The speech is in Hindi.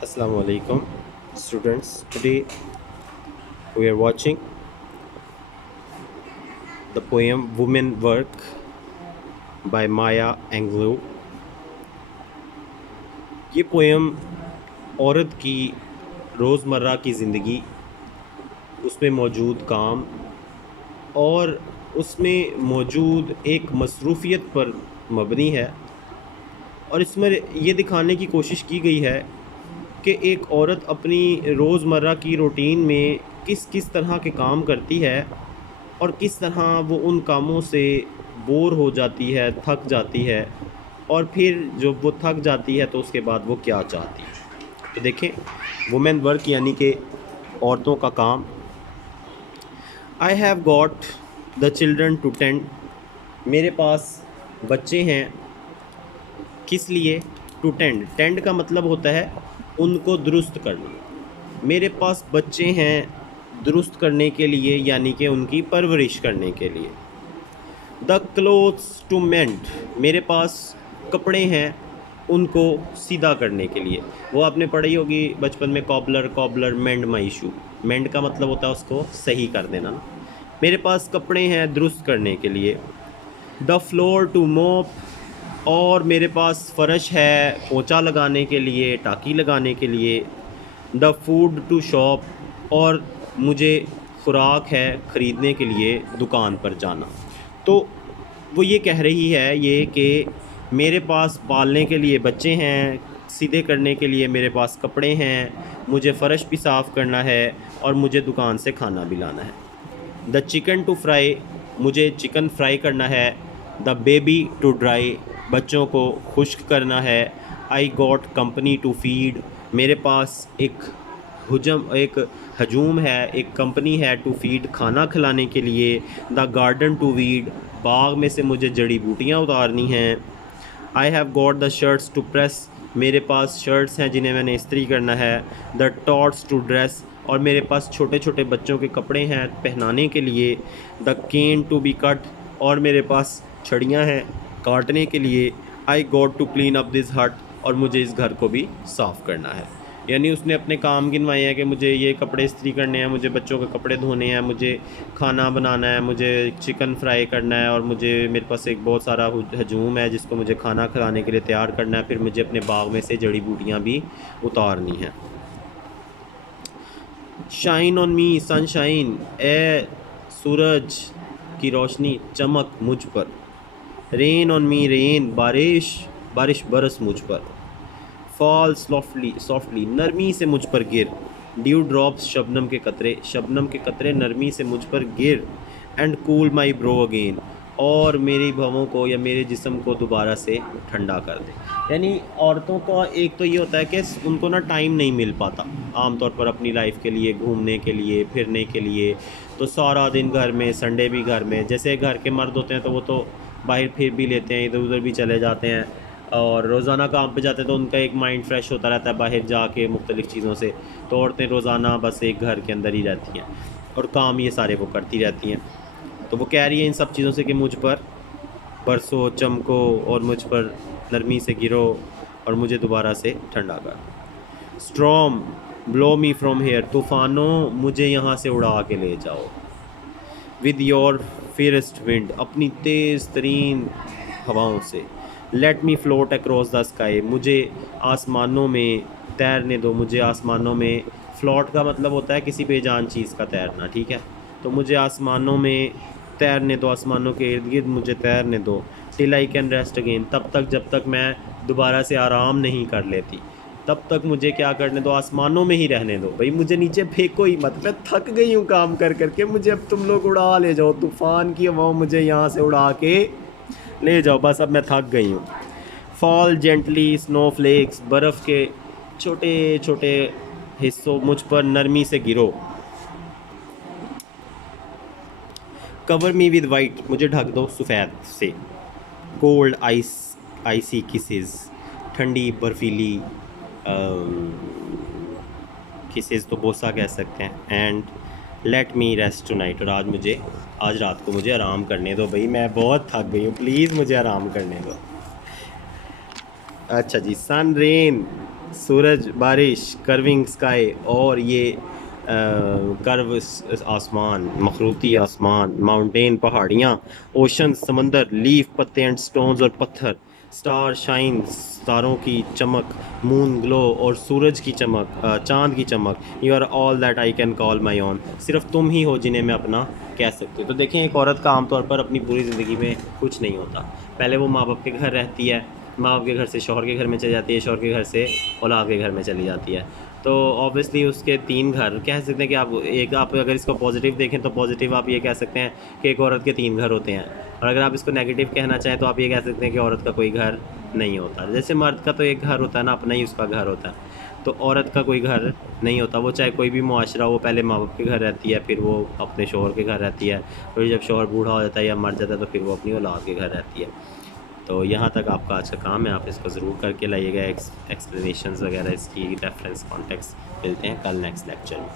Assalamu alaikum, students. Today we are watching the poem Women Work by Maya Angelou. ये पोएम औरत की रोज़मर्रा की ज़िंदगी, उसमें मौजूद काम और उसमें मौजूद एक मसरूफ़ियत पर मबनी है। और इसमें ये दिखाने की कोशिश की गई है कि एक औरत अपनी रोज़मर्रा की रूटीन में किस किस तरह के काम करती है और किस तरह वो उन कामों से बोर हो जाती है, थक जाती है, और फिर जब वो थक जाती है तो उसके बाद वो क्या चाहती है। तो देखें, वुमेन वर्क यानी कि औरतों का काम। I have got the children to tend. मेरे पास बच्चे हैं। किस लिए? To tend. टेंड का मतलब होता है उनको दुरुस्त करना। मेरे पास बच्चे हैं दुरुस्त करने के लिए, यानी कि उनकी परवरिश करने के लिए। The clothes to mend. मेरे पास कपड़े हैं उनको सीधा करने के लिए। वो आपने पढ़ी होगी बचपन में, कॉबलर कॉबलर मेंड माई शू। मेंड का मतलब होता है उसको सही कर देना ना। मेरे पास कपड़े हैं दुरुस्त करने के लिए। द फ्लोर टू मोप। और मेरे पास फ़र्श है पोंछा लगाने के लिए, टाकी लगाने के लिए। The food to shop. और मुझे खुराक है ख़रीदने के लिए दुकान पर जाना। तो वो ये कह रही है ये कि मेरे पास पालने के लिए बच्चे हैं, सीधे करने के लिए मेरे पास कपड़े हैं, मुझे फ़र्श भी साफ़ करना है और मुझे दुकान से खाना भी लाना है। The chicken to fry. मुझे चिकन फ्राई करना है। The baby to dry. बच्चों को खुश्क करना है। I got company to feed. मेरे पास एक हजूम है, एक कंपनी है टू फीड, खाना खिलाने के लिए। The garden to weed. बाग में से मुझे जड़ी बूटियाँ उतारनी हैं। I have got the shirts to press. मेरे पास शर्ट्स हैं जिन्हें मैंने इस्त्री करना है। The tots to dress. और मेरे पास छोटे छोटे बच्चों के कपड़े हैं पहनाने के लिए। The cane to be cut. और मेरे पास छड़ियाँ हैं काटने के लिए। I got to clean up this hut. और मुझे इस घर को भी साफ़ करना है। यानी उसने अपने काम गिनवाए हैं कि मुझे ये कपड़े इस्त्री करने हैं, मुझे बच्चों के कपड़े धोने हैं, मुझे खाना बनाना है, मुझे चिकन फ्राई करना है, और मुझे मेरे पास एक बहुत सारा हजूम है जिसको मुझे खाना खिलाने के लिए तैयार करना है। फिर मुझे अपने बाग में से जड़ी बूटियाँ भी उतारनी हैं। Shine on me sunshine. ए सूरज की रोशनी चमक मुझ पर। Rain on me rain. बारिश बारिश बरस मुझ पर। Fall softly softly. नरमी से मुझ पर गिर। Due drops. शबनम के कतरे। शबनम के कतरे नरमी से मुझ पर गिर। And cool my bro again. और मेरी भवों को या मेरे जिस्म को दोबारा से ठंडा कर दे। यानी औरतों का एक तो ये होता है कि उनको ना टाइम नहीं मिल पाता आमतौर पर अपनी लाइफ के लिए, घूमने के लिए, फिरने के लिए। तो सारा दिन घर में, संडे भी घर में। जैसे घर के मर्द होते हैं तो वो तो बाहर फिर भी लेते हैं, इधर उधर भी चले जाते हैं, और रोज़ाना काम पे जाते हैं तो उनका एक माइंड फ्रेश होता रहता है बाहर जाके मुख्तलिफ़ चीज़ों से। तो औरतें रोज़ाना बस एक घर के अंदर ही रहती हैं और काम ये सारे वो करती रहती हैं। तो वो कह रही है इन सब चीज़ों से कि मुझ पर बरसो चमको और मुझ पर नरमी से गिरो और मुझे दोबारा से ठंडा कर। Storm blow me from here. तूफ़ानों मुझे यहाँ से उड़ा के ले जाओ। With your fairest wind. अपनी तेज़ तरीन हवाओं से। Let me float across the sky. मुझे आसमानों में तैरने दो। मुझे आसमानों में, फ्लोट का मतलब होता है किसी बेजान चीज़ का तैरना, ठीक है। तो मुझे आसमानों में तैरने दो, आसमानों के इर्द गिर्द मुझे तैरने दो। Till I can rest again. तब तक जब तक मैं दोबारा से आराम नहीं कर लेती, तब तक मुझे क्या करने दो, आसमानों में ही रहने दो। भाई मुझे नीचे फेंको ही मत, मैं थक गई हूँ काम कर करके, मुझे अब तुम लोग उड़ा ले जाओ। तूफ़ान की हवा मुझे यहाँ से उड़ा के ले जाओ, बस अब मैं थक गई हूँ। Fall gently snowflakes. बर्फ़ के छोटे छोटे हिस्सों मुझ पर नरमी से गिरो। Cover me with white. मुझे ढक दो सफ़ेद से। कोल्ड आइस आइसी किसेस। ठंडी बर्फीली किसेस तो बोसा कह सकते हैं। And let me rest tonight. और आज रात को मुझे आराम करने दो। भाई मैं बहुत थक गई हूँ, प्लीज़ मुझे आराम करने दो। अच्छा जी, सन रेन। सूरज, बारिश, कर्विंग स्काई और ये कर्व आसमान, मखरूती आसमान, माउंटेन पहाड़ियाँ, ओशन समंदर, लीफ पत्ते एंड स्टोन्स और पत्थर, स्टार शाइन तारों की चमक, मून ग्लो और सूरज की चमक, चांद की चमक, you are all that I can call my own. सिर्फ तुम ही हो जिन्हें मैं अपना कह सकती हूँ। तो देखें, एक औरत का आमतौर पर अपनी पूरी ज़िंदगी में कुछ नहीं होता। पहले वो माँ बाप के घर रहती है, माँ बाप के घर से शौहर के घर में चली जाती है, शौहर के घर से औलाद के घर में चली जाती है। तो ऑब्वियसली उसके 3 घर कह सकते हैं कि आप अगर इसको पॉजिटिव देखें तो पॉजिटिव आप ये कह सकते हैं कि एक औरत के 3 घर होते हैं, और अगर आप इसको नेगेटिव कहना चाहें तो आप ये कह सकते हैं कि औरत का कोई घर नहीं होता। जैसे मर्द का तो एक घर होता है ना, अपना ही उसका घर होता है, तो औरत का कोई घर नहीं होता। वो चाहे कोई भी मुआशरा हो, पहले माँ बाप के घर रहती है, फिर वो अपने शौहर के घर रहती है, फिर जब शौहर बूढ़ा हो जाता है या मर जाता है तो फिर वो अपनी औलाद के घर रहती है। तो यहाँ तक आपका आज का काम है, आप इसको ज़रूर करके लाइएगा। एक्सप्लेनेशंस वगैरह इसकी रेफरेंस कॉन्टेक्स्ट मिलते हैं कल नेक्स्ट लेक्चर में।